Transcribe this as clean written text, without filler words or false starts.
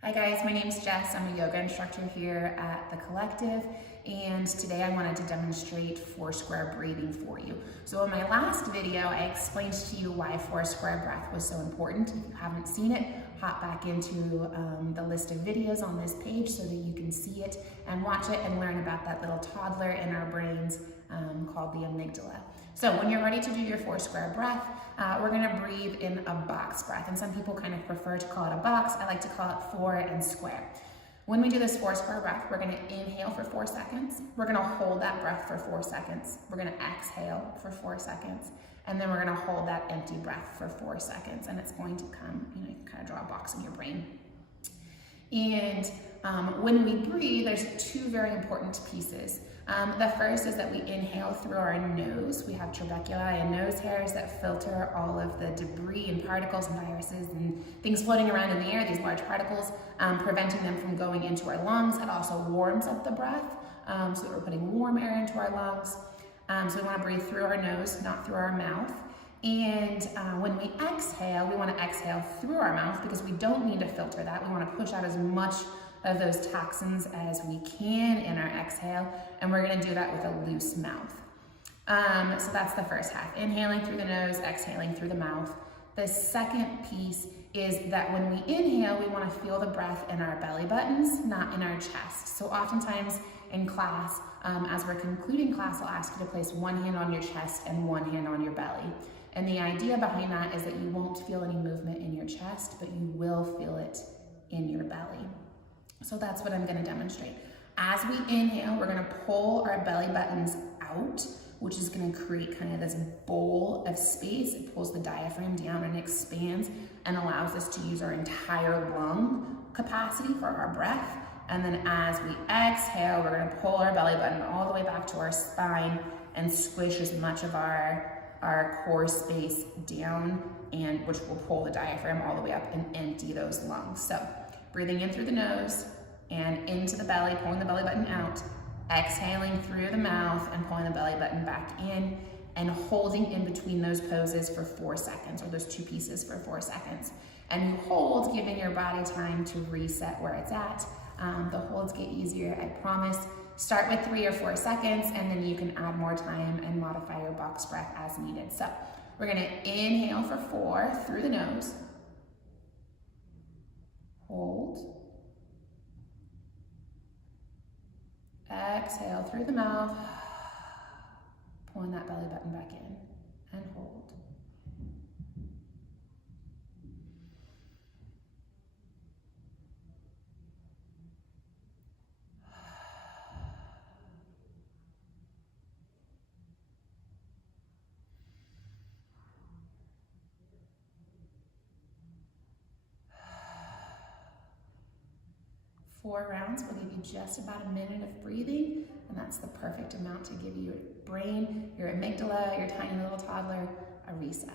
Hi guys, my name is Jess. I'm a yoga instructor here at The Collective, and today I wanted to demonstrate 4 square breathing for you. So in my last video, I explained to you why 4 square breath was so important. If you haven't seen it, hop back into the list of videos on this page so that you can see it and watch it and learn about that little toddler in our brains called the amygdala. So when you're ready to do your 4 square breath, we're gonna breathe in a box breath, and some people kind of prefer to call it a box. I like to call it 4 and square. When we do this 4 square breath, we're gonna inhale for 4 seconds. We're gonna hold that breath for 4 seconds. We're gonna exhale for 4 seconds. And then we're gonna hold that empty breath for 4 seconds. And it's going to come, you can kind of draw a box in your brain. And when we breathe, there's 2 very important pieces. The first is that we inhale through our nose. We have trabeculi and nose hairs that filter all of the debris and particles and viruses and things floating around in the air, these large particles, preventing them from going into our lungs. It also warms up the breath, so that we're putting warm air into our lungs. So we want to breathe through our nose, not through our mouth. And when we exhale, we want to exhale through our mouth because we don't need to filter that. We want to push out as much of those toxins as we can in our exhale, and we're going to do that with a loose mouth. So that's the first half, inhaling through the nose, exhaling through the mouth. The second piece is that when we inhale, we want to feel the breath in our belly buttons, not in our chest. So oftentimes in class, as we're concluding class, I'll ask you to place one hand on your chest and one hand on your belly. And the idea behind that is that you won't feel any movement in your chest, but you will feel it in your belly. So that's what I'm going to demonstrate. As we inhale, we're going to pull our belly buttons out, which is going to create kind of this bowl of space. It pulls the diaphragm down and expands and allows us to use our entire lung capacity for our breath. And then as we exhale, we're going to pull our belly button all the way back to our spine and squish as much of our core space down, and which will pull the diaphragm all the way up and empty those lungs. So breathing in through the nose and into the belly, pulling the belly button out, exhaling through the mouth and pulling the belly button back in, and holding in between those poses for 4 seconds, or those 2 pieces for 4 seconds. And you hold, giving your body time to reset where it's at. The holds get easier, I promise. Start with 3 or 4 seconds, and then you can add more time and modify your box breath as needed. So we're gonna inhale for 4 through the nose. Hold. Exhale through the mouth, pulling that belly button back in, and hold. Four rounds will give you just about a minute of breathing, and that's the perfect amount to give your brain, your amygdala, your tiny little toddler, a reset.